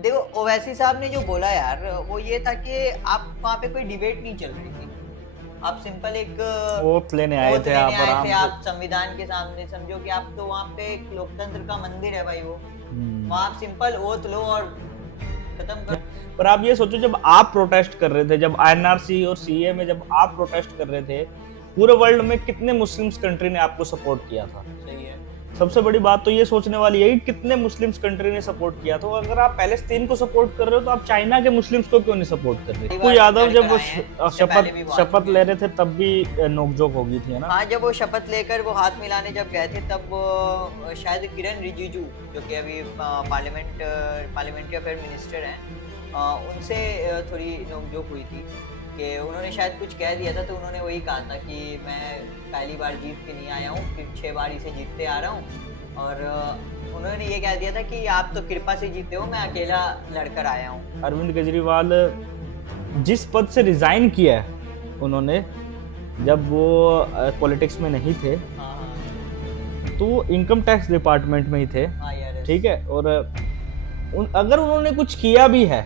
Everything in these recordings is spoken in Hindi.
देखो ओवैसी साहब ने जो बोला यार वो ये था कि आप वहाँ पे कोई डिबेट नहीं चल रही थी। आप सिंपल एक ओथ लेने आए ओथ थे लेने आप आए थे, आराम से। आप संविधान के सामने समझो कि आप तो वहाँ पे एक लोकतंत्र का मंदिर है भाई वो। हम्म। वहाँ आप सिंपल ओथ लो और खत्म कर। पर आप ये सोचो, जब आप प्रोटेस्ट कर रहे थे, जब एनआरसी और सीए में जब आप प्रोटेस्ट कर रहे थे, पूरे वर्ल्ड में कितने मुस्लिम्स कंट्री ने आपको सपोर्ट किया था। सही है। सबसे बड़ी बात तो ये सोचने वाली है कि कितने मुस्लिम्स कंट्री ने सपोर्ट किया। तो अगर आप पैलेस्तीन को सपोर्ट कर रहे हो तो आप चाइना के मुस्लिम्स को क्यों नहीं सपोर्ट कर रहे। कई को बार यादव लड़कर जब वो आए हैं, इससे पहले शपथ भी वो आ शपथ चुके ले हैं। रहे थे तब भी नोकझोंक हो गई थी, है ना। हाँ, जब वो शपथ लेकर वो हाथ मिलाने जब गए थे तब वो शायद किरण रिजिजू जो कि अभी पार्लियामेंट्री अफेयर मिनिस्टर हैं, उनसे थोड़ी नोक-झोंक हुई थी कि उन्होंने शायद कुछ कह दिया था, तो उन्होंने वही कहा था कि मैं पहली बार जीत के नहीं आया हूँ, फिर 6 बार इसे जीतते आ रहा हूँ और उन्होंने ये कह दिया था कि आप तो कृपा से जीते हो, मैं अकेला लड़कर आया हूँ। अरविंद केजरीवाल जिस पद से रिजाइन किया है उन्होंने, जब वो पॉलिटिक्स में नहीं थे हाँ, हाँ। तो वो इनकम टैक्स डिपार्टमेंट में ही थे। हाँ, यस। ठीक है। और अगर उन्होंने कुछ किया भी है,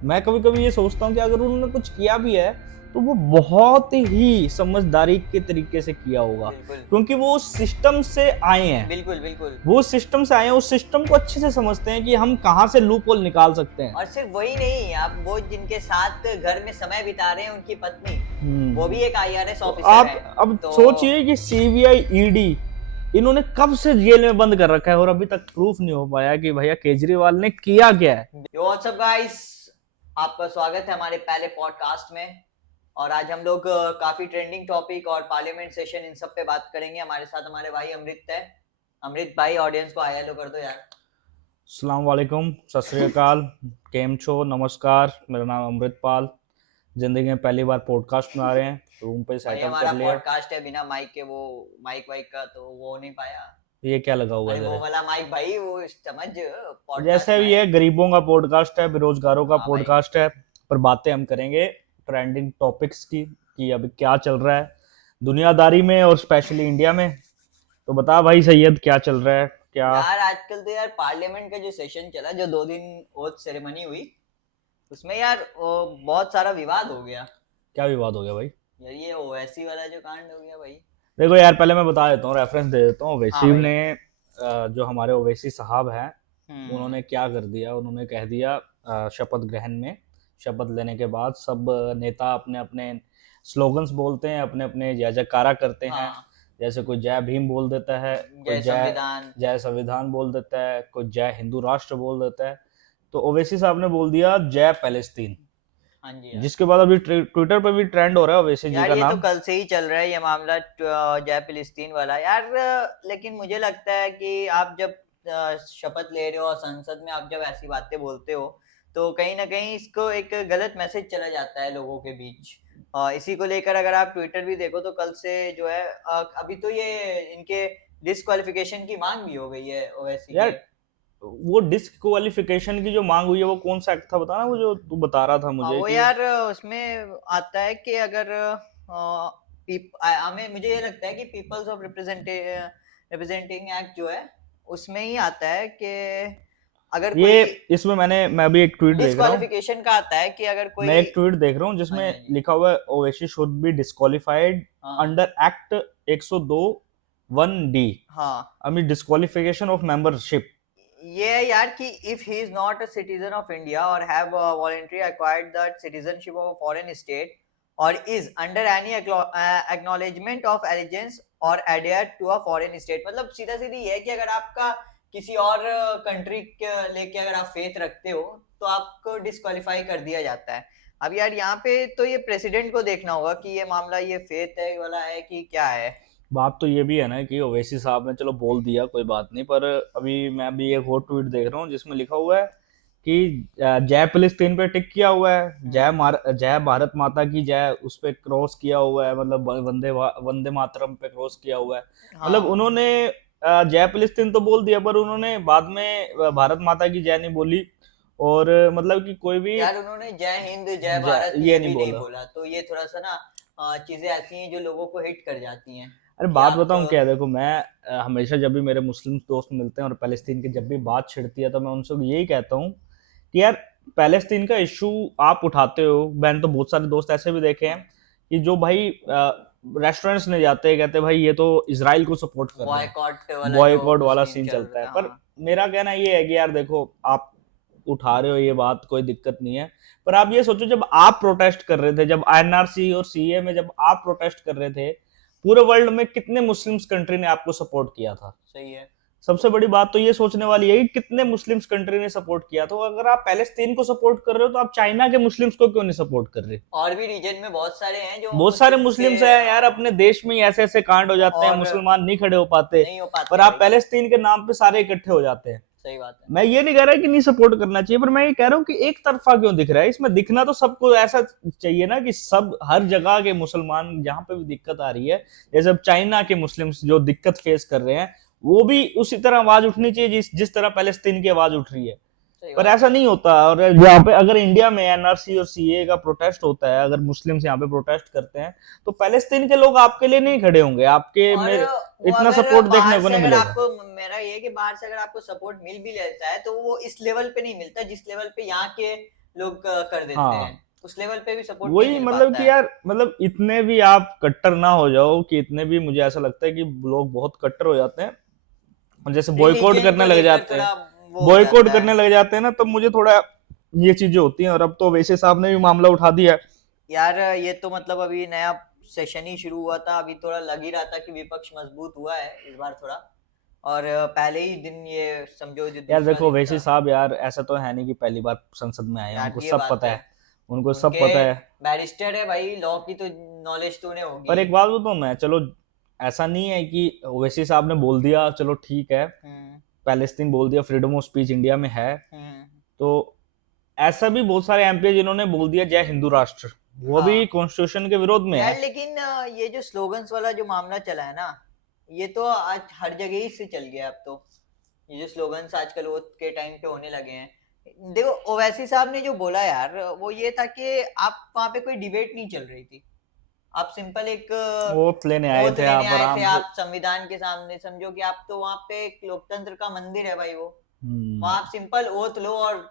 मैं कभी कभी ये सोचता हूँ कि अगर उन्होंने कुछ किया भी है तो वो बहुत ही समझदारी के तरीके से किया होगा, बिल्कुल। क्योंकि वो उस सिस्टम से आए हैं। बिल्कुल, बिल्कुल। वो सिस्टम से आए हैं, उस सिस्टम को अच्छे से समझते हैं कि हम कहाँ से लूप होल निकाल सकते हैं। और सिर्फ वही नहीं, आप वो जिनके साथ घर में समय बिता रहे हैं उनकी पत्नी, वो भी एक आईआरएस तो ऑफिसर है। आप अब तो सोचिए कि सीबीआई ईडी इन्होंने कब से जेल में बंद कर रखा है और अभी तक प्रूफ नहीं हो पाया कि भैया केजरीवाल ने किया क्या है। यो व्हाट्सअप गाइस, आपका स्वागत है हमारे पहले पॉडकास्ट में। और आज हम लोग काफी ट्रेंडिंग टॉपिक और पार्लियामेंट सेशन इन सब पे बात करेंगे। हमारे साथ हमारे भाई अमृत है। अमृत भाई ऑडियंस को हाय हेलो कर दो यार। अस्सलाम वालेकुम, सत श्री अकाल, केम छो, नमस्कार। मेरा नाम अमृतपाल। जिंदगी में पहली बार पॉडकास्ट में आ रहे हैं, रूम पे भाई सेटअप हमारा कर लिया। पॉडकास्ट है बिना माइक के, वो माइक वाइक का तो वो हो नहीं पाया। ये क्या लगा हुआ है अरे वो तेरे। वाला माइक भाई, वो समझ जैसे पॉडकास्ट में ये है। गरीबों का पॉडकास्ट है, बेरोजगारों का हाँ भाई। पॉडकास्ट है, पर बातें हम करेंगे ट्रेंडिंग टॉपिक्स की कि अभी क्या चल रहा है दुनियादारी में और स्पेशली इंडिया में। तो बता भाई सैयद, क्या चल रहा है क्या। यार आजकल तो यार पार्लियामेंट का जो सेशन चला, जो 2 दिन ओथ सेरेमनी हुई, उसमें यार वो बहुत सारा विवाद हो गया। क्या विवाद हो गया भाई। यार ये ओवैसी वाला जो कांड हो गया भाई। देखो यार, पहले मैं बता देता हूँ, रेफरेंस दे देता हूँ। हाँ ओवैसी भाई। ने जो हमारे ओवैसी साहब हैं, हम्म। उन्होंने क्या कर दिया, उन्होंने कह दिया शपथ ग्रहण में, शपथ लेने के बाद सब नेता अपने अपने स्लोगन्स बोलते हैं, अपने अपने जय जयकारा करते हैं। हाँ। जैसे कोई जय भीम बोल देता है, कोई जय जय संविधान। जय संविधान बोल देता है, कोई जय हिंदू राष्ट्र बोल देता है। तो ओवैसी साहब ने बोल दिया जय पैलेस्तीन, हाँ जी यार। जिसके बाद अभी ट्विटर पे भी ट्रेंड हो रहा है ओवैसी जी यार का ये तो नाम। कल से ही चल रहा है ये मामला, जय फिलिस्तीन वाला यार। लेकिन मुझे लगता है कि आप जब शपथ ले रहे हो और संसद में आप जब ऐसी बातें बोलते हो, तो कहीं ना कहीं इसको एक गलत मैसेज चला जाता है लोगों के बीच। इसी को लेकर अगर आप ट्विटर भी देखो तो कल से जो है, अभी तो ये इनके डिस्क्वालिफिकेशन की मांग भी हो गई है ओवैसी यार के। वो डिस्क्वालिफिकेशन की जो मांग हुई है वो कौन सा एक्ट था, बताना, वो जो तू बता रहा था मुझे वो कि। यार उसमें आता है कि अगर हमें मुझे ये लगता है कि पीपल्स ऑफ रिप्रेजेंटिंग एक्ट जो है, उसमें ही आता है कि अगर ये कोई इसमें मैं अभी एक ट्वीट देख रहा हूँ। डिस्क्वालिफिकेशन का आता है कि अगर मैं कोई। एक ट्वीट देख रहा हूँ हाँ जी, जिसमें हाँ जी। लिखा हुआ है ओवैसी शुड बी डिस्क्वालिफाइड हाँ, अंडर एक्ट 102 1D, हाँ। I mean disqualification of membership. ये है यार कि if he is not a citizen of India और have voluntary acquired that citizenship of a foreign state और is under any acknowledgement of allegiance और adhere to a foreign state, मतलब सीधा सीधी ये है कि अगर आपका किसी और कंट्री के लेके अगर आप फेथ रखते हो तो आपको डिस्क्वालीफाई कर दिया जाता है। अब यार यहाँ पे तो ये प्रेसिडेंट को देखना होगा कि ये मामला ये फेथ है वाला है कि क्या है। बात तो ये भी है ना कि ओवैसी साहब ने चलो बोल दिया, कोई बात नहीं, पर अभी मैं भी एक और ट्वीट देख रहा हूँ जिसमें लिखा हुआ है कि जय फिलिस्तीन पे टिक किया हुआ है, जय भारत माता की जय उस पे क्रॉस किया हुआ है, मतलब वंदे मातरम पे क्रॉस किया हुआ है। मतलब हाँ उन्होंने जय फिलिस्तीन तो बोल दिया, पर उन्होंने बाद में भारत माता की जय नहीं बोली। और मतलब कि कोई भी यार उन्होंने जय हिंद जय भारत ये ये नहीं भी नहीं बोला। बोला, तो ये थोड़ा सा ना चीजें ऐसी हैं जो लोगों को हिट कर जाती हैं अरे कि बात आप बताऊं क्या है, देखो मैं हमेशा जब भी मेरे मुस्लिम दोस्त मिलते हैं और फ़लस्तीन की जब भी बात छिड़ती है तो मैं उनसे यही कहता हूँ कि यार पैलेस्तीन का इशू आप उठाते हो, मैंने तो बहुत सारे दोस्त ऐसे भी देखे हैं कि जो भाई रेस्टोरेंट्स में जाते हैं, कहते हैं भाई ये तो इसराइल को सपोर्ट कर रहे हैं, बॉयकॉट वाला जो बॉयकॉट वाला सीन सीन चल चलता रहा है। था, पर हाँ। मेरा कहना ये है कि यार देखो, आप उठा रहे हो ये बात, कोई दिक्कत नहीं है, पर आप ये सोचो जब आप प्रोटेस्ट कर रहे थे, जब एनआरसी और सीए में जब आप प्रोटेस्ट कर रहे थे, पूरे वर्ल्ड में कितने मुस्लिम्स कंट्री ने आपको सपोर्ट किया था। सही है। सबसे बड़ी बात तो ये सोचने वाली है कि कितने मुस्लिम्स कंट्री ने सपोर्ट किया। तो अगर आप पैलेस्तीन को सपोर्ट कर रहे हो तो आप चाइना के मुस्लिम्स को क्यों नहीं सपोर्ट कर रहे। और भी रीजन में बहुत सारे हैं जो बहुत सारे मुस्लिम्स के, मुस्लिम्स हैं यार, अपने देश में ही ऐसे ऐसे कांड हो जाते हैं, और मुसलमान नहीं खड़े हो पाते, नहीं हो पाते पर हैं आप भाई। पैलेस्तीन के नाम पे सारे इकट्ठे हो जाते हैं। सही बात है। मैं ये नहीं कह रहा कि नहीं सपोर्ट करना चाहिए, पर मैं ये कह रहा हूँ कि एक तरफा क्यों दिख रहा है। इसमें दिखना तो सबको ऐसा चाहिए ना कि सब, हर जगह के मुसलमान जहां पे भी दिक्कत आ रही है, जैसे अब चाइना के मुस्लिम्स जो दिक्कत फेस कर रहे हैं, वो भी उसी तरह आवाज उठनी चाहिए जिस तरह पैलेस्तीन की आवाज उठ रही है। सही पर बात ऐसा है। नहीं होता। और यहाँ पे अगर इंडिया में एनआरसी और सीए का प्रोटेस्ट होता है, अगर मुस्लिम्स यहाँ पे प्रोटेस्ट करते हैं, तो पैलेस्तीन के लोग आपके लिए नहीं खड़े होंगे, आपके और में वो इतना अगर सपोर्ट देखने बाहर को से नहीं अगर मिलेगा। आपको, मेरा ये है कि बाहर से अगर आपको सपोर्ट मिल भी लेता है तो वो इस लेवल पे नहीं मिलता जिस लेवल पे यहाँ के लोग कर देते हैं। हाँ, उस लेवल पे भी सपोर्ट नहीं वही मिल मतलब पाता कि है। यार, मतलब इतने भी आप कट्टर ना हो जाओ कि इतने भी, मुझे ऐसा लगता है कि लोग बहुत कट्टर हो जाते हैं और जैसे बॉयकॉट रिलीजन करने को लग लेकर जाते हैं, थोड़ा वो हो बॉयकॉट जाता है। करने लग जाते हैं ना, तब मुझे थोड़ा ये चीजें होती हैं। और अब तो वैसे साहब ने भी मामला उठा दिया है। यार ये तो मतलब अभी नया सेशन ही शुरू हुआ था, अभी थोड़ा लग ही रहा था कि विपक्ष मजबूत हुआ है इस बार थोड़ा। और पहले ही दिन ये समझो जो यार दूसरा देखो, दिन वैसे था। साहब यार, ऐसा तो है नहीं कि पहली बार संसद में आए हैं, यार उनको ये सब बात पता है, है, उनको सब उनके पता है। बैरिस्टर है भाई, लॉ की तो नॉलेज तो उन्हें पर होगी। एक बात बताऊं मैं, चलो ऐसा नहीं है कि ओवैसी साहब ने बोल दिया चलो ठीक है, हम्म। पैलेस्तीन बोल दिया, फ्रीडम ऑफ स्पीच इंडिया में है, हम्म। तो ऐसा भी बहुत सारे एमपी जिन्होंने बोल दिया जय हिंदू राष्ट्र, वो भी हाँ कॉन्स्टिट्यूशन के विरोध में है। यार, लेकिन ये जो स्लोगन्स वाला जो मामला चला है ना, ये तो आज हर जगह ही से चल गया अब तो। ये जो स्लोगन्स आजकल वो के टाइम पे होने लगे हैं, देखो ओवैसी साहब ने जो बोला यार, वो ये था कि आप वहां पे कोई डिबेट नहीं चल रही थी, आप सिंपल एक वोट लेने आए ओथ थे लेने आप आए थे, आराम से। आप संविधान के सामने समझो कि आप तो वहां पे एक लोकतंत्र का मंदिर है भाई वो, हम्म। वहां आप सिंपल ओथ लो और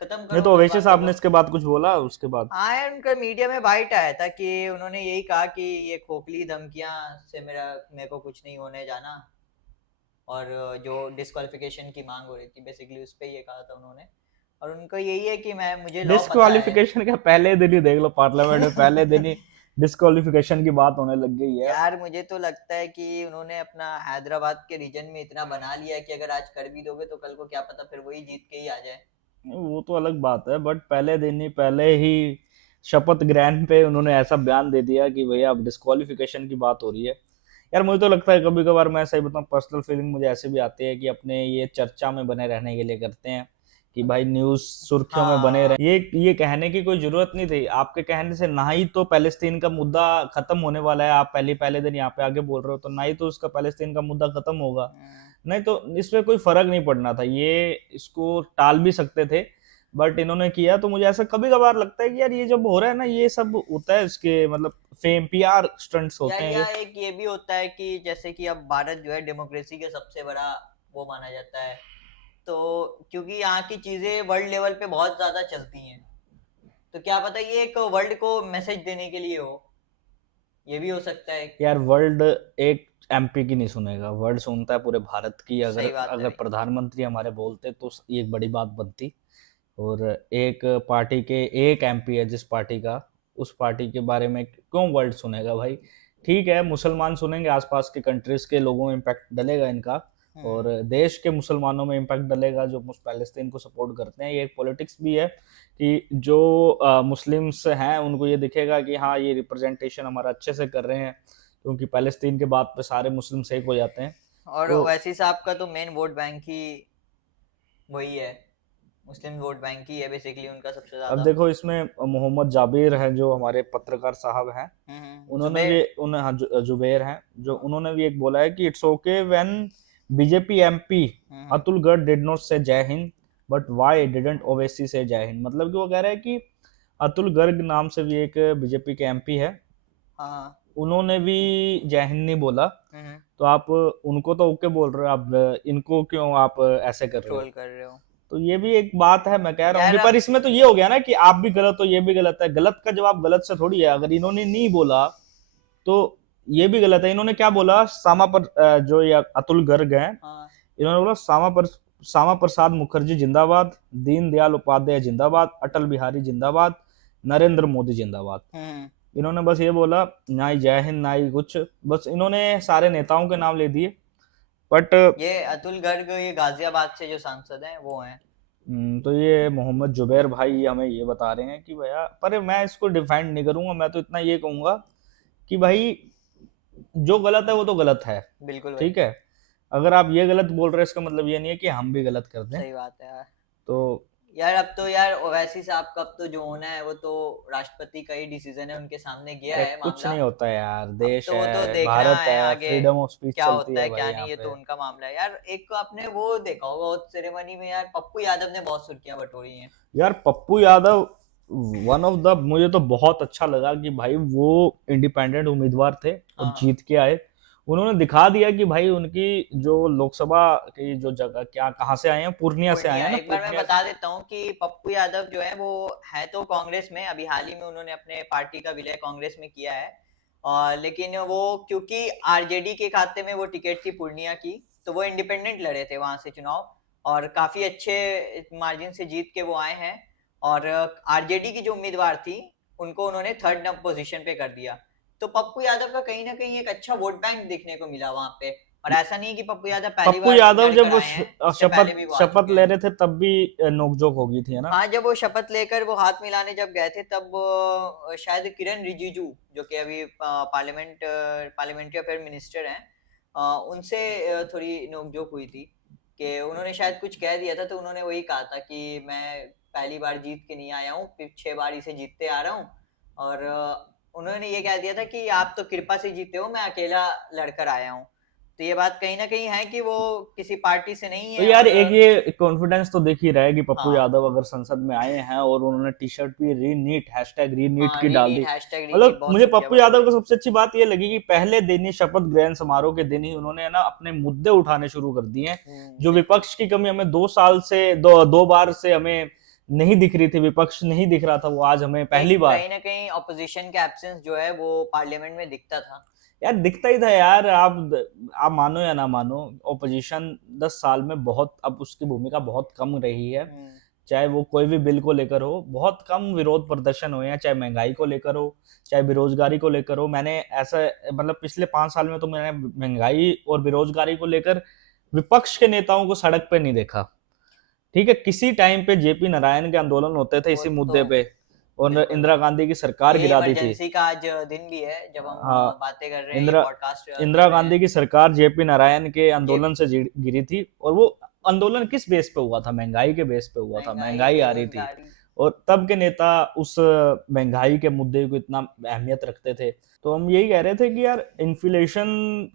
खत्म नहीं करो तो अपनी ओवैसी बातों साहब ने को। इसके बाद कुछ बोला उसके बाद। हाँ यार, उनका मीडिया में बाइट आया था कि उन्होंने यही कहा कि ये खोखली धमकियां से मेरे को कुछ नहीं होने जाना, और जो डिस्क्वालिफिकेशन की मांग हो रही थी बेसिकली उस पे ये कहा था उन्होंने। और उनका यही है कि मैं मुझे लॉ पता है। डिस्क्वालिफिकेशन का पहले दिन ही देख लो, पार्लियामेंट में पहले दिन ही डिस्क्वालिफिकेशन की बात होने लग गई है। यार मुझे तो लगता है कि उन्होंने अपना हैदराबाद के रीजन में इतना बना लिया है कि अगर आज कर भी दोगे तो कल को क्या पता फिर वही जीत के ही आ जाए। वो तो अलग बात है, बट पहले दिन ही, पहले ही शपथ ग्रहण पे उन्होंने ऐसा बयान दे दिया कि भैया अब डिस्क्वालिफिकेशन की बात हो रही है। यार मुझे तो लगता है कभी कभार, मैं सही बताऊं, पर्सनल फीलिंग मुझे ऐसे भी आती है कि अपने ये चर्चा में बने रहने के लिए करते हैं कि भाई न्यूज सुर्खियों में बने हाँ। रहे। ये कहने की कोई जरूरत नहीं थी, आपके कहने से ना ही तो पैलेस्तीन का मुद्दा खत्म होने वाला है, आप पहले दिन यहाँ पे आगे बोल रहे हो, तो ना ही तो उसका पैलेस्तीन का मुद्दा खत्म होगा। हम्म। नहीं तो इसमें कोई फर्क नहीं पड़ना था, ये इसको टाल भी सकते थे, बट इन्होंने किया। तो मुझे ऐसा कभी कभार लगता है कि यार ये जब हो रहा है ना, ये सब होता है इसके मतलब फेम, पीआर स्टंट्स होते यार हैं या ये। एक ये भी होता है कि जैसे कि अब भारत जो है डेमोक्रेसी का सबसे बड़ा वो माना जाता है, तो क्योंकि यहाँ की चीजें वर्ल्ड लेवल पे बहुत ज्यादा चलती हैं, तो क्या पता ये एक वर्ल्ड को मैसेज देने के लिए हो, ये भी हो सकता है। यार वर्ल्ड एक एमपी की नहीं सुनेगा, वर्ल्ड सुनता है पूरे भारत की। अगर सही बात है अगर भाई। प्रधानमंत्री हमारे बोलते तो ये एक बड़ी बात बनती। और एक पार्टी के एक एमपी है जिस पार्टी का, उस पार्टी के बारे में क्यों वर्ल्ड सुनेगा भाई। ठीक है, मुसलमान सुनेंगे, आसपास के कंट्रीज के लोगों में इम्पैक्ट डलेगा इनका, और हम्म। देश के मुसलमानों में इम्पैक्ट डलेगा जो पैलेस्तीन को सपोर्ट करते हैं। ये एक पॉलिटिक्स भी है कि जो मुस्लिम्स हैं उनको ये दिखेगा कि हाँ, ये रिप्रेजेंटेशन हमारा अच्छे से कर रहे हैं, क्योंकि पैलेस्तीन के बाद पे सारे मुस्लिम एक हो जाते हैं। और तो ओवैसी साहब का तो मेन वोट बैंक ही वही है, मुस्लिम वोट बैंक ही है बेसिकली उनका सबसे अब ज्यादा। देखो, इसमें मोहम्मद जाबिर हैं जो हमारे पत्रकार साहब हैं, उन्होंने जुबेर। भी हाँ, जुबैर हैं, जो उन्होंने भी एक बोला है कि it's okay when BJP MP hmm. Atul Garg did not से जय Hind, but why didn't Owaisi से जय हिंद। मतलब कि वो कह रहे हैं कि अतुल गर्ग नाम से भी एक बीजेपी के एमपी है, हाँ। उन्होंने भी जय हिंद नहीं बोला, हम्म। तो आप उनको तो ओके बोल रहे हो, आप इनको क्यों आप ऐसे कर रहे हो। ट्रोल कर रहे हो। तो ये भी एक बात है, मैं कह रहा हूँ यार कि पर अब इसमें तो ये हो गया ना कि आप भी गलत हो, ये भी गलत है। गलत का जवाब गलत से थोड़ी है। अगर इन्होंने नहीं बोला तो ये भी गलत है। इन्होंने क्या बोला, जो ये अतुल गर्ग हैं, हाँ इन्होंने बोला श्यामा प्रसाद मुखर्जी जिंदाबाद, दीनदयाल उपाध्याय जिंदाबाद, अटल बिहारी जिंदाबाद, नरेंद्र मोदी जिंदाबाद। हम्म इन्होंने बस ये बोला, ना ही जय हिंद ना ही कुछ, बस इन्होंने सारे नेताओं के नाम ले दिए। बट ये अतुल गर्ग ये गाजियाबाद से जो सांसद हैं वो हैं। तो ये मोहम्मद जुबैर भाई हमें ये बता रहे हैं कि भैया, पर मैं इसको डिफेंड नहीं करूंगा। मैं तो इतना ये कहूंगा कि भाई जो गलत है वो तो गलत है, बिल्कुल भाई, ठीक है। अगर आप ये गलत बोल रहे हैं इसका मतलब ये नहीं है कि हम भी गलत कर दें। सही बात है यार। तो यार अब तो यार ओवैसी साहब का अब तो जो होना है वो तो राष्ट्रपति का ही डिसीजन है, उनके सामने गया अरे है कुछ मामला। नहीं होता यार, अब देश तो वो तो है, देखना भारत है है, आगे फ्रीडम ऑफ स्पीच क्या चलती होता है है भाई क्या यहाँ नहीं, ये पे। तो उनका मामला है यार। एक आपने वो देखा होगा उस सेरेमनी में यार, पप्पू यादव ने बहुत सुर्खियां बटोरी हैं। यार Pappu Yadav one of the, मुझे तो बहुत अच्छा लगा कि भाई वो इंडिपेंडेंट उम्मीदवार थे और हाँ जीत के आए। उन्होंने दिखा दिया कि भाई उनकी जो लोकसभा की जो जगह, क्या कहाँ से आए हैं, पूर्णिया से आए पूर्णिया, हैं ना, एक बार मैं पूर्णिया बता देता हूँ कि पप्पू यादव जो है वो है तो कांग्रेस में, अभी हाल ही में उन्होंने अपने पार्टी का विलय कांग्रेस में किया है। और लेकिन वो क्योंकि आरजेडी के खाते में वो टिकट थी पूर्णिया की, तो वो इंडिपेंडेंट लड़े थे वहां से चुनाव, और काफी अच्छे मार्जिन से जीत के वो आए हैं। और आरजेडी की जो उम्मीदवार थी उनको उन्होंने थर्ड पोजीशन पे कर दिया। तो पप्पू यादव का कहीं ना कहीं एक अच्छा वोट बैंक देखने को मिला वहां पे। और ऐसा नहीं कि पप्पू यादव पहली पप्पू बार यादव लड़ जब कर वो आए हैं, इससे शपथ पहले भी वो आ शपथ चुके ले हैं। रहे थे तब भी नोकझोंक हो गई थी, है ना। हाँ, जब वो शपथ लेकर वो हाथ मिलाने जब गए थे तब शायद किरण रिजिजू, जो कि अभी पार्लियामेंट्री अफेयर मिनिस्टर हैं, उनसे थोड़ी नोकझोंक हुई थी कि उन्होंने शायद कुछ कह दिया था। तो उन्होंने वही कहा था कि मैं पहली बार जीत के नहीं आया हूँ, 6 बार इसे जीतते आ रहा हूँ। और उन्होंने ये कह दिया था कि आप तो कृपा से जीते हो, मैं अकेला लड़कर आया हूँ। तो ये बात कहीं ना कहीं है कि वो किसी पार्टी से नहीं तो है। यार और एक ये कॉन्फिडेंस तो दिख ही रहा है कि पप्पू हाँ यादव अगर संसद में आए हैं और उन्होंने टी शर्ट भी रीनीट हैशटैग रीनीट हाँ, की डाल दी। रीनीट हैशटैग रीनीट मतलब बहुत मुझे सुर्खियां पप्पू यादव बटोरी। को सबसे अच्छी बात ये लगी कि पहले दिन ही, शपथ ग्रहण समारोह के दिन ही, उन्होंने ना अपने मुद्दे उठाने शुरू कर दिए हैं। जो बिल्कुल। विपक्ष की कमी हमें 2 साल से, दो बार से हमें नहीं दिख रही थी, विपक्ष नहीं दिख रहा था, वो आज हमें एक पहली बार। कहीं ना कहीं ऑपोजिशन का एब्सेंस जो है वो पार्लियामेंट में दिखता था। यार दिखता ही था यार। आप मानो या ना मानो, ओपोजिशन 10 साल में बहुत, अब उसकी भूमिका बहुत कम रही है। हम्म चाहे वो कोई भी बिल को लेकर हो, बहुत कम विरोध प्रदर्शन हुए हैं, चाहे महंगाई को लेकर हो, चाहे बेरोजगारी को लेकर हो। मैंने ऐसा, मतलब पिछले 5 साल में तो मैंने महंगाई और बेरोजगारी को लेकर विपक्ष के नेताओं को सड़क पे नहीं देखा। ठीक है, किसी टाइम पे जेपी नारायण के आंदोलन होते थे वो इसी तो मुद्दे पे, और बिल्कुल इंदिरा भाई, गांधी की सरकार ये गिरा दी थी। इमरजेंसी का आज दिन भी है जब हम हाँ, बातें कर रहे हैं, ये इंदिरा पॉडकास्ट कर इंदिरा रहे हैं। गांधी की सरकार जेपी नारायण के ये आंदोलन से गिरी थी। और वो आंदोलन किस बेस पे हुआ था? महंगाई के बेस पे हुआ था, महंगाई, महंगाई आ रही थी। बेरोजगारी। और तब के नेता उस महंगाई के मुद्दे को इतना अहमियत रखते थे। तो हम यही कह रहे थे कि यार इन्फ्लेशन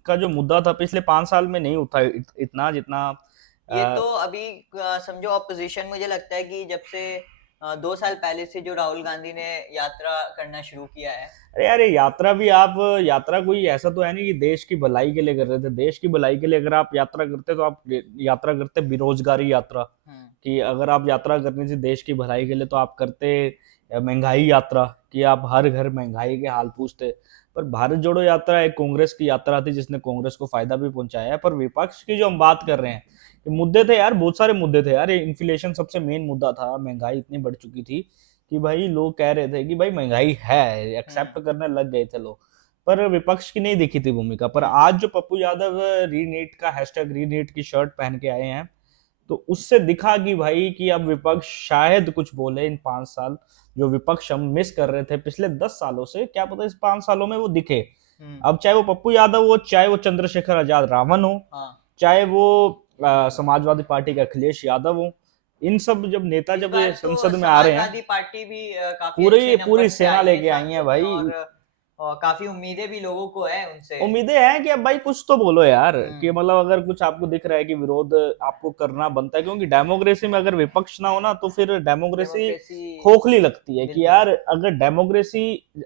का जो मुद्दा था पिछले 5 साल में नहीं उठा इतना जितना। ये अ, तो अभी समझो ऑपोजिशन, मुझे लगता है कि जब से 2 साल पहले से जो राहुल गांधी ने यात्रा करना शुरू किया है। अरे यार, ये यात्रा भी, आप यात्रा कोई ऐसा तो है नहीं कि देश की भलाई के लिए कर रहे थे। देश की भलाई के लिए अगर आप यात्रा करते तो आप यात्रा करते बेरोजगारी यात्रा। हम्म कि अगर आप यात्रा करनी थी देश की भलाई के लिए तो आप करते महंगाई यात्रा, कि आप हर घर महंगाई के हाल पूछते। पर भारत जोड़ो यात्रा एक कांग्रेस की यात्रा थी जिसने कांग्रेस को फायदा भी पहुंचाया है। पर विपक्ष की जो हम बात कर रहे हैं, ये मुद्दे थे यार, बहुत सारे मुद्दे थे यार। ये इन्फ्लेशन सबसे मेन मुद्दा था। महंगाई इतनी बढ़ चुकी थी कि भाई लोग कह रहे थे कि भाई महंगाई है, हम्म एक्सेप्ट करने लग गए थे लोग। पर विपक्ष की नहीं दिखी थी भूमिका। पर हम्म आज जो पप्पू यादव रीनीट का हैशटैग रीनीट की शर्ट पहन के आए हैं, तो उससे दिखा कि भाई कि अब विपक्ष शायद कुछ बोले। इन 5 साल जो विपक्ष हम मिस कर रहे थे पिछले 10 सालों से, क्या पता इस 5 सालों में वो दिखे। हम्म अब चाहे वो पप्पू यादव हो, चाहे वो चंद्रशेखर आजाद रावण हो, हाँ, चाहे वो समाजवादी पार्टी के अखिलेश यादव हो, इन सब जब नेता इस जब बार ये तो संसद में आ रहे हैं, समाजवादी पार्टी भी काफी अच्छे पूरी नंबर पूरी से सेना आई है लेके आई है सांसद में। भाई। और और काफी उम्मीदें भी लोगों को है उनसे। उम्मीदें हैं कि अब भाई कुछ तो बोलो यार, कि हम्म। मतलब अगर कुछ आपको दिख रहा है कि विरोध आपको करना बनता है, क्योंकि डेमोक्रेसी में अगर विपक्ष ना हो ना तो फिर डेमोक्रेसी डेमोक्रेसी। खोखली लगती है, कि बिल्कुल। यार अगर डेमोक्रेसी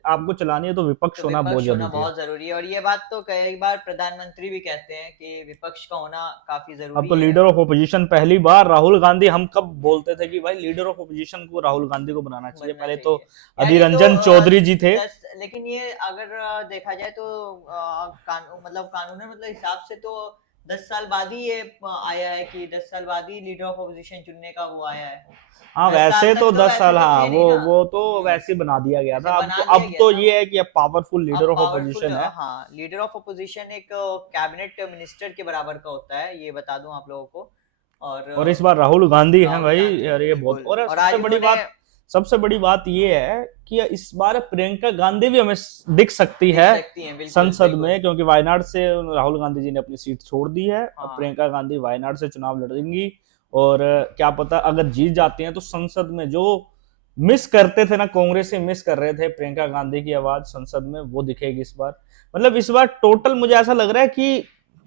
आपको चलानी है तो तो विपक्ष होना बहुत विपक्ष होना जरूरी है। बहुत जरूरी है, और ये बात तो कई बार प्रधानमंत्री भी कहते हैं कि विपक्ष का होना काफी अब जरूरी तो है। लीडर ऑफ ओपोजिशन पहली बार राहुल गांधी, हम कब बोलते थे कि भाई लीडर ऑफ ओपोजिशन को राहुल गांधी को बनाना चाहिए, बनना पहले तो चाहिए। यार अधीर ये तो रंजन चौधरी जी थे। 10, लेकिन ये अगर देखा जाए तो कानून मतलब कानूनन मतलब हिसाब से तो 10 साल बाद ही ये आया है कि 10 साल बाद ही लीडर ऑफ ओपोजिशन चुनने का वो आया है। हाँ 10 साल वैसे तो तक तो 10 वैसे साल, तो हाँ थे नहीं ना। वो तो वैसे ही बना दिया गया वैसे था। बना दिया अब गया तो था। ये है कि अब पावरफुल लीडर अब ऑफ पावरफुल, ओपोजिशन है। हाँ, लीडर ऑफ ओपोजिशन एक कैबिनेट मिनिस्टर के बराबर का होता है, ये बता दूं आप लोगों को। और और इस बार राहुल गांधी है राहुल भाई, गांधी और ये बहुत, बिल्कुल, और और आज उन्होंने सबसे बड़ी बात ये है कि इस बार प्रियंका गांधी भी हमें दिख सकती दिख है सकती हैं, बिल्कुल संसद बिल्कुल। में, क्योंकि वायनाड से राहुल गांधी जी ने अपनी सीट छोड़ दी है। अब हाँ प्रियंका गांधी वायनाड से चुनाव लड़ेंगी, और क्या पता अगर जीत जाती हैं तो संसद में जो मिस करते थे ना, कांग्रेस से मिस कर रहे थे प्रियंका गांधी की आवाज संसद में, वो दिखेगी इस बार। मतलब इस बार टोटल मुझे ऐसा लग रहा है कि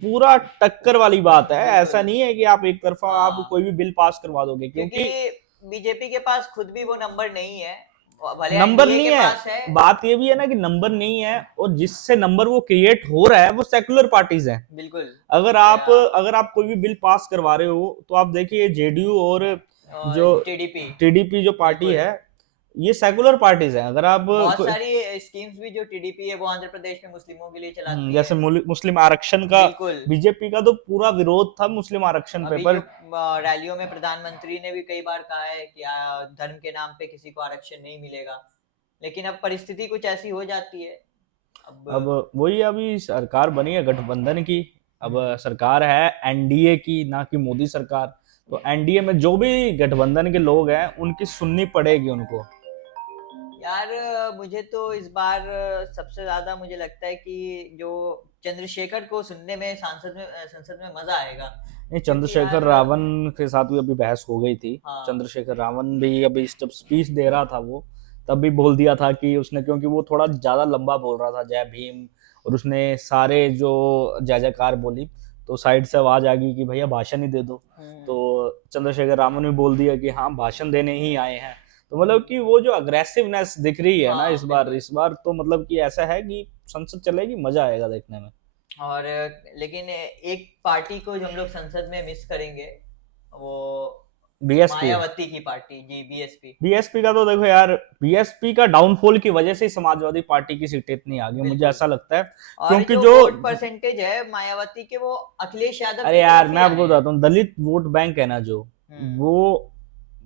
पूरा टक्कर वाली बात है, ऐसा बिल्कुल। नहीं है कि आप एक तरफा आप हाँ, कोई भी बिल पास करवा दोगे, क्योंकि क्योंकि बीजेपी के पास खुद भी वो नंबर नहीं है, भले नंबर एनडीए नहीं के है। पास है। बात ये भी है ना कि नंबर नहीं है, और जिससे नंबर वो क्रिएट हो रहा है वो सेक्युलर पार्टीज हैं। बिल्कुल। अगर आप कोई भी बिल पास करवा रहे हो तो आप देखिए जेडीयू और जो टीडीपी। टीडीपी जो पार्टी बिल्कुल। है, ये सेकुलर पार्टीज हैं। अगर आप बहुत सारी स्कीम्स भी जो टीडीपी है वो आंध्र प्रदेश में मुस्लिमों के लिए चलाती है। जैसे मुस्लिम आरक्षण का, बिल्कुल। बीजेपी का तो पूरा विरोध था मुस्लिम आरक्षण पे, अभी जो पर रैलियों में प्रधानमंत्री ने भी कई बार कहा है कि धर्म के नाम पे किसी को आरक्षण नहीं मिलेगा, लेकिन अब परिस्थिति कुछ ऐसी हो जाती है। अब अब वही, अभी सरकार बनी है गठबंधन की। अब सरकार है एनडीए की, ना कि मोदी सरकार। तो एनडीए में जो भी गठबंधन के लोग हैं उनकी सुननी पड़ेगी उनको। यार मुझे तो इस बार सबसे ज्यादा मुझे लगता है कि जो चंद्रशेखर को सुनने में संसद में मजा आएगा। नहीं, क्योंकि चंद्रशेखर यार रावण के साथ भी अभी बहस हो गई थी। हाँ चंद्रशेखर रावण भी अभी जब स्पीच दे रहा था वो, तब भी बोल दिया था कि उसने, क्योंकि वो थोड़ा ज्यादा लंबा बोल रहा था जय भीम, और उसने सारे जो जय जयकार बोली, तो साइड से आवाज आ गई कि भैया भाषण ही दे दो। तो चंद्रशेखर रावण भी बोल दिया कि हाँ भाषण देने ही आए हैं। तो मतलब कि वो जो अग्रेसिवनेस दिख रही है ना हाँ बिल्कुल। इस बार तो मतलब कि ऐसा है कि संसद चलेगी, मजा आएगा देखने में। और लेकिन एक पार्टी को जो हम लोग संसद में मिस करेंगे, वो बीएसपी, मायावती की पार्टी, जी, बीएसपी। बीएसपी का तो देखो यार, बीएसपी का डाउनफॉल की वजह से ही समाजवादी पार्टी की सीटें इतनी आ गई, मुझे बिल्कुल। ऐसा लगता है। और क्योंकि जो जो, वोट परसेंटेज है मायावती के, वो अखिलेश यादव अरे की यार तरफ ही मैं आए आपको हैं। बताता हूँ, दलित वोट बैंक है ना जो, हम्म। वो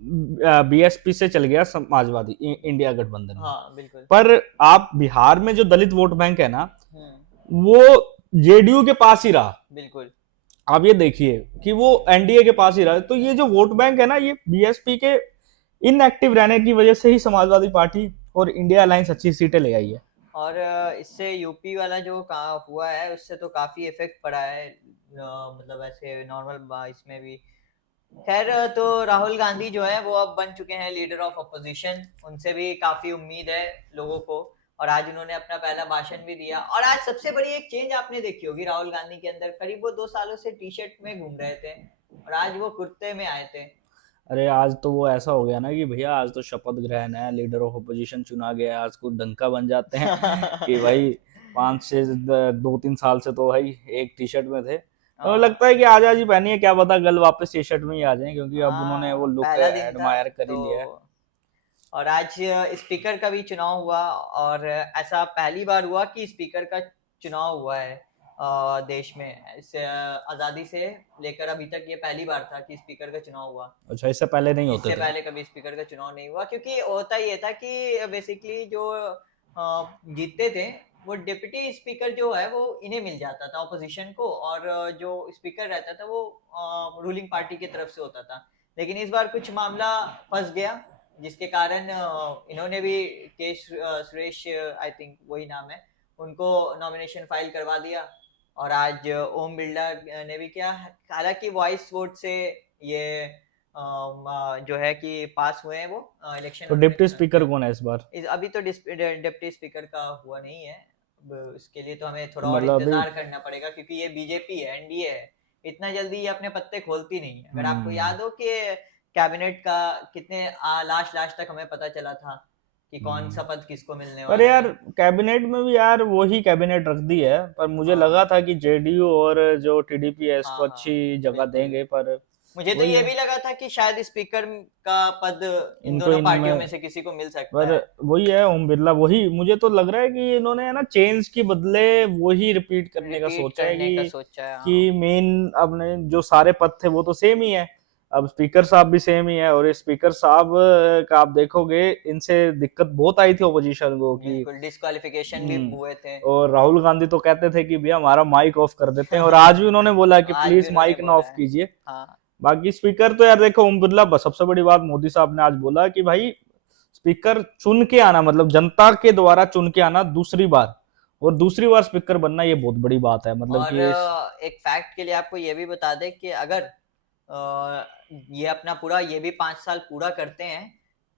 बीएसपी से चल गया समाजवादी इंडिया गठबंधन में। हाँ बिल्कुल। पर आप बिहार में जो दलित वोट बैंक है ना, हम्म। वो जेडीयू के पास ही रहा। बिल्कुल। आप ये देखिए कि वो एनडीए के पास ही रहा। तो ये जो वोट बैंक है ना, ये बीएसपी के इनएक्टिव रहने की वजह से ही समाजवादी पार्टी और इंडिया अलायंस अच्छी सीटें ले आई है। और इससे यूपी वाला जो हुआ है उससे तो काफी इफेक्ट पड़ा है, मतलब ऐसे नॉर्मल इसमें भी। खैर तो राहुल गांधी जो है वो अब बन चुके हैं लीडर ऑफ अपोजिशन, उनसे भी काफी उम्मीद है लोगों को। और आज उन्होंने अपना पहला भाषण भी दिया, और आज सबसे बड़ी एक चेंज आपने देखी होगी राहुल गांधी के अंदर, करीब वो 2 सालों से टी शर्ट में घूम रहे थे, और आज वो कुर्ते में आए थे। अरे आज तो वो ऐसा हो गया ना कि भैया आज तो शपथ ग्रहण है, लीडर ऑफ अपोजिशन चुना गया, आज को डंका बन जाते हैं कि भाई 2-3 साल से तो भाई एक टी शर्ट में थे। तो हाँ लगता है कि आज आज ही पहनी है, क्या पता कल वापस टी शर्ट में ही आ जाए, क्योंकि अब उन्होंने वो लुक पहला दिन था एडमायर कर ही तो। लिया है। और आज स्पीकर का भी चुनाव हुआ, और ऐसा पहली बार हुआ कि स्पीकर का चुनाव हुआ है देश में, इस आजादी से लेकर अभी तक ये पहली बार था कि स्पीकर का चुनाव हुआ। अच्छा, इससे पहले नहीं होते इससे थे? पहले कभी स्पीकर का चुनाव नहीं हुआ, क्योंकि होता ये था कि बेसिकली जो जीतते थे वो डिप्टी स्पीकर जो है वो इन्हें मिल जाता था, ऑपोजिशन को, और जो स्पीकर रहता था वो रूलिंग पार्टी की तरफ से होता था। लेकिन इस बार कुछ मामला फंस गया, जिसके कारण इन्होंने भी सुरेश, आई थिंक वही नाम है, उनको नॉमिनेशन फाइल करवा दिया। और आज ओम बिरला ने भी किया, हालांकि वॉइस वोट से ये जो है कि पास हुए हैं वो इलेक्शन तो उन्होंने डिप्टी स्पीकर कौन है इस बार? अभी तो डिप्टी स्पीकर का हुआ नहीं है। इसके लिए तो हमें थोड़ा और मतलब अभी इंतजार करना पड़ेगा, क्योंकि ये बीजेपी है, एनडीए है, इतना जल्दी ये अपने पत्ते खोलती नहीं है। अगर आपको याद हो कि कैबिनेट का कितने लास्ट लास्ट तक हमें पता चला था कि कौन सा पद किसको मिलने पर वाला यार है। कैबिनेट में भी यार वही कैबिनेट रख दी है, पर मुझे हाँ लगा था कि जेडीयू और जो टीडीपी है इसको हाँ हाँ, अच्छी जगह बिल्कुल। देंगे, पर मुझे तो वही ये है भी लगा था कि शायद स्पीकर का पद इन इनको दोनों पार्टियों इनमें। में से किसी को मिल सकता पर है। वही है ओम बिरला, वही मुझे तो लग रहा है कि इन्होंने है ना चेंज के बदले वही रिपीट करने का रिपीट सोचा है करने का सोचा है, हाँ। कि मेन अपने जो सारे पद थे वो तो सेम ही है, अब स्पीकर साहब भी सेम ही है। और ये स्पीकर साहब का आप देखोगे इनसे दिक्कत बहुत आई थी ओपोजिशन को कि बिल्कुल, डिस्क्वालिफिकेशन भी हुए थे। और राहुल गांधी तो कहते थे कि भैया हमारा माइक ऑफ कर देते हैं, और आज भी उन्होंने बोला कि आज भी प्लीज उन्होंने माइक ना बोला ऑफ है। कीजिए। हाँ बाकी स्पीकर तो यार देखो ओम बिरला, बस सबसे बड़ी बात मोदी साहब ने आज बोला कि भाई स्पीकर चुन के आना, मतलब जनता के द्वारा चुन के आना दूसरी बार, और दूसरी बार स्पीकर बनना ये बहुत बड़ी बात है, मतलब और कि एक फैक्ट के लिए आपको ये भी बता दें कि अगर ये अपना पूरा ये भी 5 साल पूरा करते हैं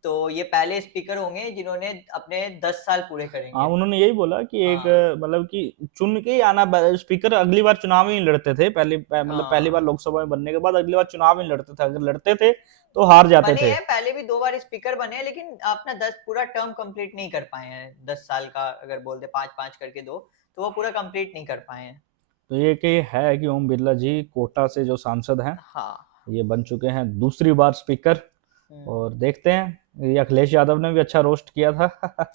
तो ये पहले स्पीकर होंगे जिन्होंने अपने 10 साल पूरे हाँ करेंगे। उन्होंने यही बोला कि एक हाँ मतलब कि चुन के ही आना, स्पीकर अगली बार चुनाव ही नहीं लड़ते थे, मतलब पहली बार हाँ, लोकसभा में बनने के बाद अगली बार चुनाव ही नहीं लड़ते थे, अगर लड़ते थे तो हार जाते बने थे। हैं पहले भी 2 बार स्पीकर बने हैं, लेकिन अपना 10 पूरा टर्म कंप्लीट नहीं कर पाए हैं। 10 साल का अगर बोल दे 5-5 करके दो, तो वो पूरा कंप्लीट नहीं कर पाए हैं। तो ये कि है कि ओम बिरला जी कोटा से जो सांसद हैं हाँ। ये बन चुके हैं दूसरी बार स्पीकर, हम्म। और देखते हैं, ये अखिलेश यादव ने भी अच्छा रोस्ट किया था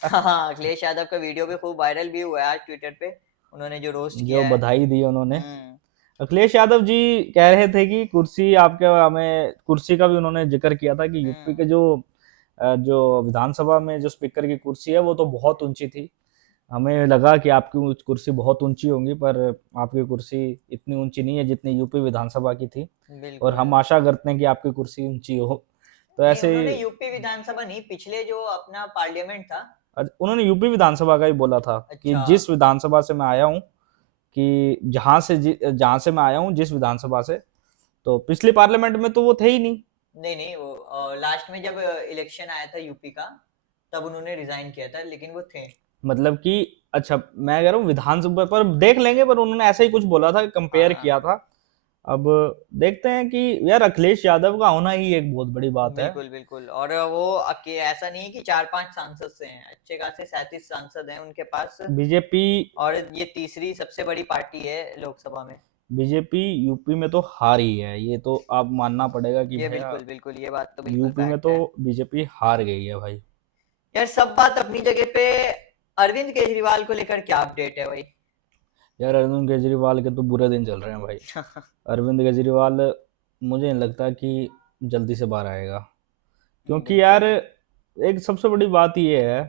हाँ, अखिलेश यादव का वीडियो भी खूब वायरल भी हुआ है आज ट्विटर पे, उन्होंने जो रोस्ट जो किया है। बधाई दी उन्होंने। हम्म। अखिलेश यादव जी कह रहे थे कि कुर्सी आपके, हमें कुर्सी का भी उन्होंने जिक्र किया था कि यूपी हम्म। के जो विधानसभा में जो स्पीकर की कुर्सी है वो तो बहुत ऊंची थी, हमें लगा कि आपकी कुर्सी बहुत ऊंची होंगी, पर आपकी कुर्सी इतनी ऊंची नहीं है जितनी यूपी विधानसभा की थी, और बिल्कुल। हम आशा करते हैं कि आपकी कुर्सी ऊंची हो। तो नहीं, ऐसे उन्होंने यूपी विधानसभा नहीं, पिछले जो अपना पार्लियामेंट था। उन्होंने यूपी विधानसभा का ही बोला था कि अच्छा। जिस विधानसभा से मैं आया हूँ, कि जहां से मैं आया हूँ जिस विधानसभा से, तो पिछली पार्लियामेंट में तो वो थे ही नहीं। नहीं नहीं, वो लास्ट में जब इलेक्शन आया था यूपी का, तब उन्होंने रिजाइन किया था, लेकिन वो थे। मतलब कि अच्छा मैं कह रहा हूँ विधानसभा पर देख लेंगे, पर उन्होंने ऐसे ही कुछ बोला था, हाँ कंपेयर हाँ, किया था। अब देखते हैं कि यार अखिलेश यादव का होना ही एक बहुत बड़ी बात है। बिल्कुल बिल्कुल। और वो ऐसा नहीं है कि 4-5 सांसद से हैं, अच्छे खासे 37 सांसद हैं उनके पास। बीजेपी और ये तीसरी सबसे बड़ी पार्टी है लोकसभा में। बीजेपी यूपी में तो हार ही है, ये तो आप मानना पड़ेगा कि ये भैया बिल्कुल बिल्कुल, ये बात तो बिल्कुल यूपी में फैक्ट तो है। बीजेपी हार गई है भाई। यार सब बात अपनी जगह पे। अरविंद केजरीवाल को लेकर क्या अपडेट है भाई? यार अरविंद केजरीवाल के तो बुरे दिन चल रहे हैं भाई। अरविंद केजरीवाल मुझे नहीं लगता कि जल्दी से बाहर आएगा, क्योंकि यार बिल्कुल। एक सबसे बड़ी बात ये है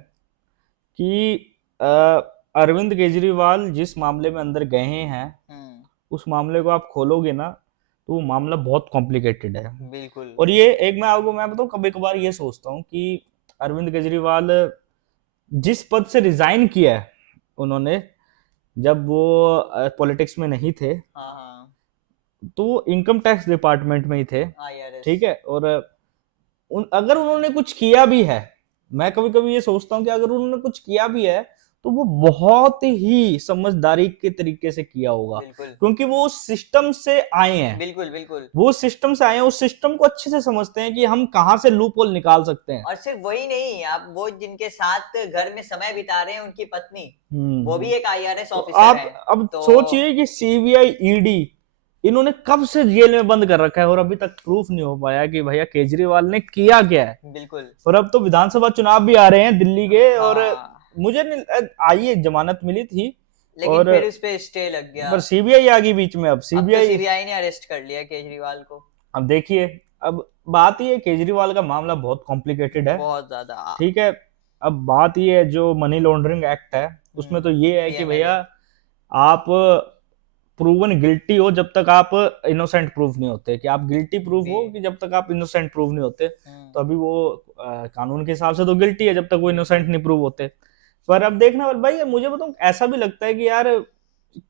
कि अरविंद केजरीवाल जिस मामले में अंदर गए हैं हम्म। उस मामले को आप खोलोगे ना तो वो मामला बहुत कॉम्प्लिकेटेड है। बिल्कुल। और ये एक मैं बताऊं, कभी कभार ये सोचता हूँ कि अरविंद केजरीवाल जिस पद से रिजाइन किया है उन्होंने, जब वो पॉलिटिक्स में नहीं थे, हाँ हाँ। तो वो इनकम टैक्स डिपार्टमेंट में ही थे। IRS। ठीक है, और अगर उन्होंने कुछ किया भी है, मैं कभी कभी ये सोचता हूँ कि अगर उन्होंने कुछ किया भी है तो वो बहुत ही समझदारी के तरीके से किया होगा, बिल्कुल क्योंकि वो उस सिस्टम से आए हैं, बिल्कुल बिल्कुल। वो सिस्टम से आए हैं, उस सिस्टम को अच्छे से समझते हैं कि हम कहाँ से लूप होल निकाल सकते हैं। और सिर्फ वही नहीं, आप वो जिनके साथ घर में समय बिता रहे हैं उनकी पत्नी, वो भी हम्म। एक IRS तो ऑफिसर आप है। अब तो सोचिए कि सीबीआई ईडी इन्होंने कब से जेल में बंद कर रखा है और अभी तक प्रूफ नहीं हो पाया कि भैया केजरीवाल ने किया क्या है। बिल्कुल। और अब तो विधानसभा चुनाव भी आ रहे हैं दिल्ली के, और हाँ, मुझे आई एक जमानत मिली थी, लेकिन और फिर उस पे स्टे लग गया। पर सीबीआई आ गई बीच में, अब अब तो सीबीआई। सीबीआई ने अरेस्ट कर लिया केजरीवाल को। अब देखिए, अब बात ये है केजरीवाल का मामला बहुत कॉम्प्लिकेटेड है। बहुत ज्यादा। ठीक है, अब बात ये है जो मनी लॉन्ड्रिंग एक्ट है उसमें तो ये है कि PMLA। भैया आप प्रूवन गिल्टी हो जब तक आप इनोसेंट प्रूफ नहीं होते, कि आप गिल्टी प्रूफ भी। हो कि जब तक आप इनोसेंट प्रूफ नहीं होते, हम्म। तो अभी वो कानून के हिसाब से तो गिल्टी है जब तक वो इनोसेंट नहीं प्रूव होते। पर अब देखना भाई, मुझे बताऊं ऐसा भी लगता है कि यार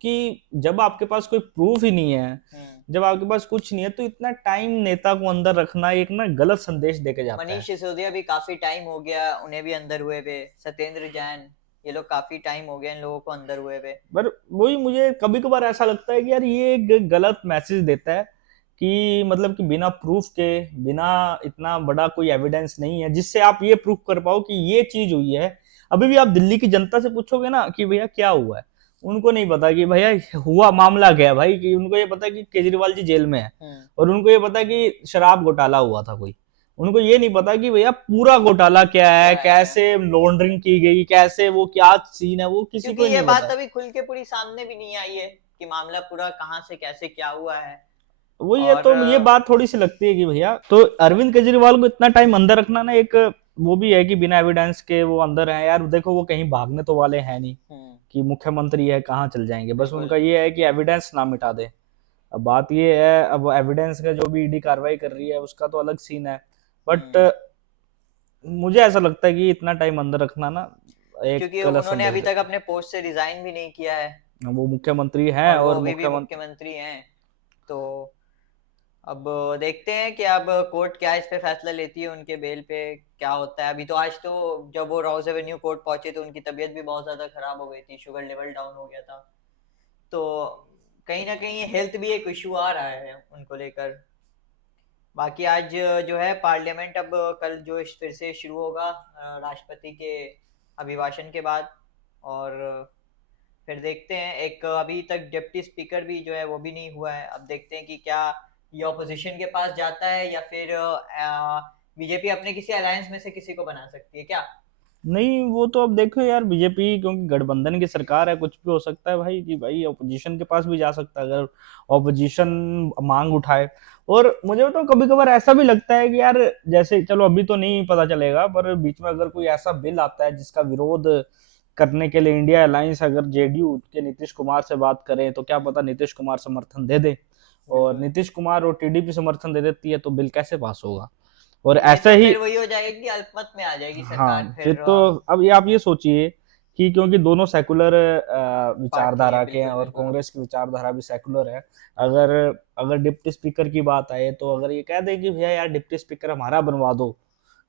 कि जब आपके पास कोई प्रूफ ही नहीं है, हम्म। जब आपके पास कुछ नहीं है, तो इतना टाइम नेता को अंदर रखना एक ना गलत संदेश देके जाता है। मनीष सिसोदिया भी काफी टाइम हो गया उन्हें भी अंदर हुए हुए, सत्येंद्र जैन। ये लोग काफी टाइम हो गया इन लोगों को अंदर हुए हुए। पर वही मुझे कभी कभार ऐसा लगता है कि यार ये एक गलत मैसेज देता है कि मतलब कि बिना प्रूफ के, बिना इतना बड़ा कोई एविडेंस नहीं है जिससे आप ये प्रूफ कर पाओ कि ये चीज हुई है। अभी भी आप दिल्ली की जनता से पूछोगे ना कि भैया क्या हुआ है, उनको नहीं पता कि भैया हुआ मामला क्या है भाई। कि उनको ये पता है कि केजरीवाल जी जेल में है, और उनको ये पता है कि शराब घोटाला हुआ था कोई। उनको ये नहीं पता कि भैया पूरा घोटाला क्या है, क्या है? कैसे लॉन्ड्रिंग की गई, कैसे वो क्या सीन है, वो किसी क्योंकि को ही ये नहीं बात पता। अभी खुल के पूरी सामने भी नहीं आई है कि मामला पूरा कहाँ से कैसे क्या हुआ है। वही है, और तो ये बात थोड़ी सी लगती है कि भैया तो अरविंद केजरीवाल को इतना टाइम अंदर रखना ना, एक वो भी है कि बिना एविडेंस के वो अंदर है यार। देखो वो कहीं भागने तो वाले हैं नहीं कि मुख्यमंत्री है कहाँ चल जाएंगे, बस बिल्कुल। उनका ये है कि एविडेंस ना मिटा दे। अब बात ये है, अब एविडेंस का जो भी ईडी कार्रवाई कर रही है उसका तो अलग सीन है, बट मुझे ऐसा लगता है कि इतना टाइम अंदर रखना ना एक क्योंकि गलत उन्होंने संदेश अभी तक देता अपने पोस्ट से रिजाइन भी नहीं किया है है। वो मुख्यमंत्री हैं और वो और अभी भी मुख्यमंत्री मुख्यमंत्री हैं। तो अब देखते हैं कि अब कोर्ट क्या इस पे फैसला लेती है, उनके बेल पे क्या होता है। अभी तो आज तो जब वो रॉस एवेन्यू कोर्ट पहुंचे तो उनकी तबीयत भी बहुत ज्यादा खराब हो गई थी, शुगर लेवल डाउन हो गया था। तो कहीं ना कहीं हेल्थ भी एक इशू आ रहा है उनको लेकर। बाकी आज जो है पार्लियामेंट अब कल जो फिर से शुरू होगा राष्ट्रपति के अभिभाषण के बाद। और फिर देखते हैं, एक अभी तक डिप्टी स्पीकर भी जो है वो भी नहीं हुआ है। अब देखते हैं कि क्या ये ऑपोजिशन के पास जाता है या फिर बीजेपी अपने किसी अलायंस में से किसी को बना सकती है क्या। नहीं, वो तो अब देखो यार, बीजेपी क्योंकि गठबंधन की सरकार है, कुछ भी हो सकता है भाई। कि भाई ऑपोजिशन के पास भी जा सकता है अगर ऑपोजिशन मांग उठाए। और मुझे तो कभी कभार ऐसा भी लगता है कि यार जैसे चलो अभी तो नहीं पता चलेगा, पर बीच में अगर कोई ऐसा बिल आता है जिसका विरोध करने के लिए इंडिया अलायंस अगर जेडीयू के नीतीश कुमार से बात करें, तो क्या पता नीतीश कुमार समर्थन दे दे। और बिल्कुल। नीतीश कुमार और टीडीपी समर्थन दे देती है तो बिल कैसे पास होगा। और ये ऐसा तो ही, फिर वही हो जाएगा कि अल्पमत में आ जाएगी सरकार हाँ फिर फिर। तो अब ये आप ये सोचिए कि क्योंकि दोनों सेकुलर पार्टी है, विचारधारा के हैं बिल्कुल और बिल्कुल। कांग्रेस की विचारधारा भी सेकुलर है। अगर अगर डिप्टी स्पीकर की बात आए तो अगर ये कह दे कि भैया यार डिप्टी स्पीकर हमारा बनवा दो,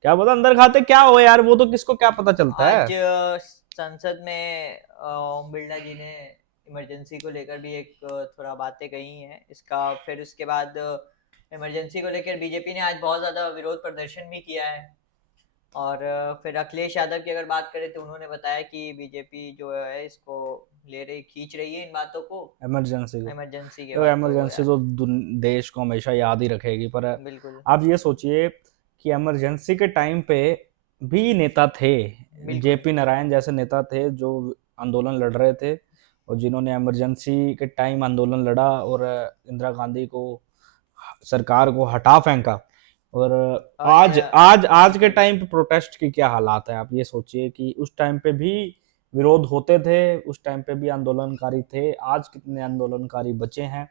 क्या पता अंदर खाते क्या हो यार, वो तो किसको क्या पता चलता है। आज संसद में ओम बिरला जी ने इमरजेंसी को लेकर भी एक थोड़ा बातें कही हैं इसका। फिर उसके बाद इमरजेंसी को लेकर बीजेपी ने आज बहुत ज्यादा विरोध प्रदर्शन भी किया है। और फिर अखिलेश यादव की अगर बात करें तो उन्होंने बताया कि बीजेपी जो है इसको ले रही, खींच रही है इन बातों को, इमरजेंसी को, इमरजेंसी के तो बातों को इमरजेंसी यार। तो देश को हमेशा याद ही रखेगी। पर बिल्कुल आप ये सोचिए कि इमरजेंसी के टाइम पे भी नेता थे, बिल्कुल। जेपी नारायण जैसे नेता थे जो आंदोलन लड़ रहे थे, और जिन्होंने इमरजेंसी के टाइम आंदोलन लड़ा और इंदिरा गांधी को, सरकार को हटा फेंका। और और आज आज आज के बिल्कुल। टाइम पे प्रोटेस्ट की क्या हालात है, आप ये सोचिए कि उस टाइम पे भी विरोध होते थे, उस टाइम पे भी आंदोलनकारी थे, आज कितने आंदोलनकारी बचे हैं।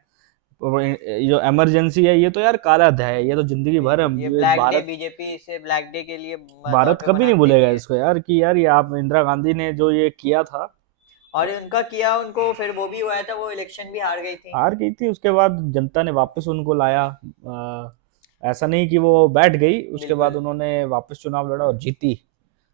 जो इमरजेंसी है ये तो यार काला अध्याय है, ये तो जिंदगी भर हम ये ये ब्लैक डे, भारत बीजेपी इसे ब्लैक डे के लिए तौर भारत पे कभी नहीं मनाती भूलेगा भी है। इसको यार, कि यार ये आप इंदिरा गांधी ने जो ये किया था। और उनका किया, उनको फिर वो भी हुआ था, वो इलेक्शन भी हार गई थी। हार गई थी, उसके बाद जनता ने वापस उनको लाया। ऐसा नहीं कि वो बैठ गई, उसके बाद बिल्कुल। उन्होंने वापस चुनाव लड़ा और जीती।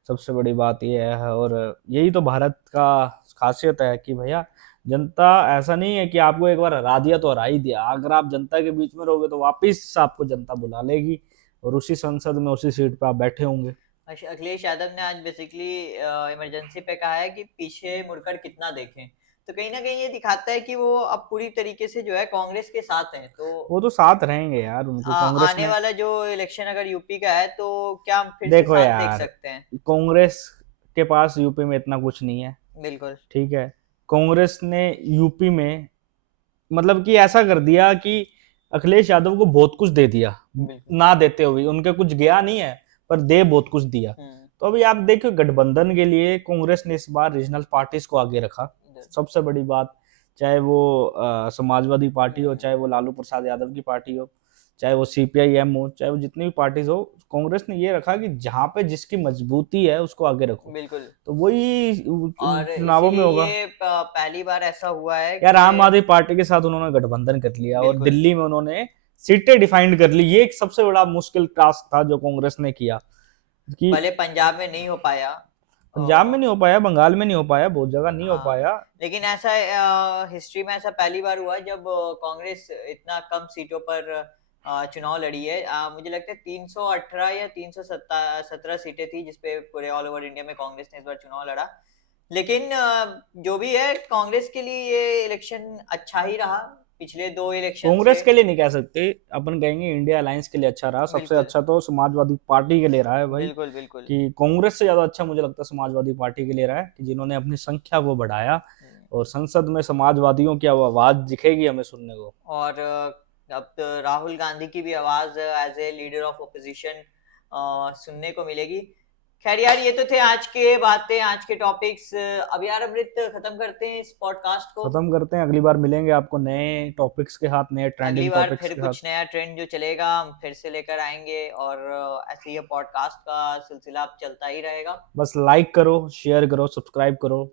सबसे बड़ी बात ये है, और यही तो भारत का खासियत है कि भैया जनता ऐसा नहीं है कि आपको एक बार हरा दिया तो हरा ही दिया। अगर आप जनता के बीच में रहोगे तो वापिस आपको जनता बुला लेगी, और उसी संसद में उसी सीट पे आप बैठे होंगे। अखिलेश यादव ने आज बेसिकली इमरजेंसी पे कहा है कि पीछे मुड़कर कितना देखें। तो कहीं ना कहीं ये दिखाता है कि वो अब पूरी तरीके से जो है कांग्रेस के साथ हैं। तो वो तो साथ रहेंगे यार, उनको कांग्रेस आने ने। वाला जो इलेक्शन अगर यूपी का है तो क्या हम फिर से देखो साथ देख यार, सकते हैं। कांग्रेस के पास यूपी में इतना कुछ नहीं है, बिल्कुल ठीक है। कांग्रेस ने यूपी में मतलब कि ऐसा कर दिया कि अखिलेश यादव को बहुत कुछ दे दिया, बिल्कुल। ना देते हुए उनके कुछ गया नहीं है, पर दे बहुत कुछ दिया। तो अभी आप देखो गठबंधन के लिए कांग्रेस ने इस बार रीजनल पार्टीज को आगे रखा। इधर। सबसे बड़ी बात, चाहे वो समाजवादी पार्टी हो, चाहे वो लालू प्रसाद यादव की पार्टी हो, चाहे वो सीपीआईएम हो, चाहे वो जितनी भी पार्टीज हो, कांग्रेस ने ये रखा कि जहां पे जिसकी मजबूती है उसको आगे रखो। बिल्कुल। तो वही और चुनावों में इसीलिए होगा। ये पहली बार ऐसा हुआ है यार कि आम आदमी पार्टी के साथ उन्होंने गठबंधन कर लिया और बिल्कुल। दिल्ली में उन्होंने सीटें डिफाइंड कर ली। ये एक सबसे बड़ा मुश्किल टास्क था जो कांग्रेस ने किया कि भले पंजाब में नहीं हो पाया पंजाब में नहीं हो पाया, बंगाल में नहीं हो पाया, बहुत जगह नहीं हो हाँ, पाया। लेकिन ऐसा हिस्ट्री में ऐसा पहली बार हुआ है जब कांग्रेस इतना कम सीटों पर चुनाव लड़ी है। मुझे लगता है 318 या 317 सीटें थी जिसपे पूरे ऑल ओवर इंडिया में कांग्रेस ने इस बार चुनाव लड़ा। लेकिन जो भी है, कांग्रेस के लिए ये इलेक्शन अच्छा ही रहा। पिछले 2 इलेक्शन से कांग्रेस के लिए नहीं कह सकते, अपन कहेंगे इंडिया अलायंस के लिए अच्छा रहा। सबसे बिल्कुल अच्छा तो समाजवादी पार्टी के लिए रहा है भाई, बिल्कुल बिल्कुल। कि कांग्रेस से ज्यादा अच्छा मुझे लगता है समाजवादी पार्टी के लिए रहा है, कि जिन्होंने अपनी संख्या को बढ़ाया और संसद में समाजवादियों की आवाज दिखेगी हमें सुनने को। और अब तो राहुल गांधी की भी आवाज as a leader of opposition सुनने को मिलेगी। खैर यार, ये तो थे आज के बातें, आज के टॉपिक्स। अब यार अमृत, खत्म करते हैं इस पॉडकास्ट को। खत्म करते हैं, अगली बार मिलेंगे आपको नए टॉपिक्स के साथ, नए अगली ट्रेंडिंग बार टॉपिक्स फिर के साथ। कुछ नया ट्रेंड जो चलेगा हम फिर से लेकर आएंगे, और ऐसे ये पॉडकास्ट का सिलसिला अब चलता ही रहेगा। बस लाइक करो, शेयर करो, सब्सक्राइब करो,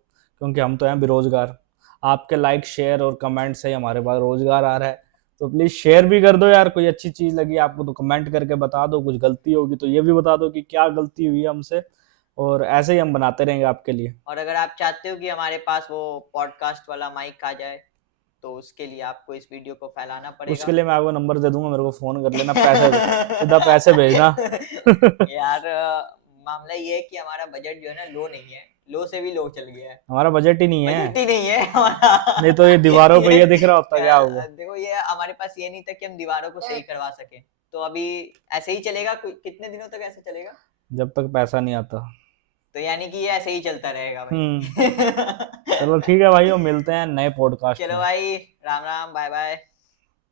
क्योंकि हम तो हैं बेरोजगार। आपके लाइक, शेयर और कमेंट से ही हमारे पास रोजगार आ रहा है। तो प्लीज शेयर भी कर दो यार, कोई अच्छी चीज लगी आपको तो कमेंट करके बता दो, कुछ गलती होगी तो ये भी बता दो कि क्या गलती हुई है हमसे, और ऐसे ही हम बनाते रहेंगे आपके लिए। और अगर आप चाहते हो कि हमारे पास वो पॉडकास्ट वाला माइक आ जाए, तो उसके लिए आपको इस वीडियो को फैलाना पड़ेगा। उसके लिए मैं आपको नंबर दे दूंगा, मेरे को फोन कर लेना, पैसे सीधा पैसे भेजना। यार मामला ये है कि हमारा बजट जो है ना, लो नहीं है, लो से भी लो चल गया है। हमारा बजट ही नहीं है। बजट ही नहीं है हमारा। नहीं तो ये दीवारों पे ये दिख रहा होता क्या होगा। देखो, ये हमारे पास ये नहीं था कि हम दीवारों को सही करवा सके। तो अभी ऐसे ही चलेगा, कितने दिनों तक ऐसे चलेगा? जब तक पैसा नहीं आता। तो यानी कि ये ऐसे ही चलता रहेगा हम्म। भाई। चलो ठीक है भाई, मिलते हैं नए पॉडकास्ट चलो में। भाई, राम राम, बाय बाय।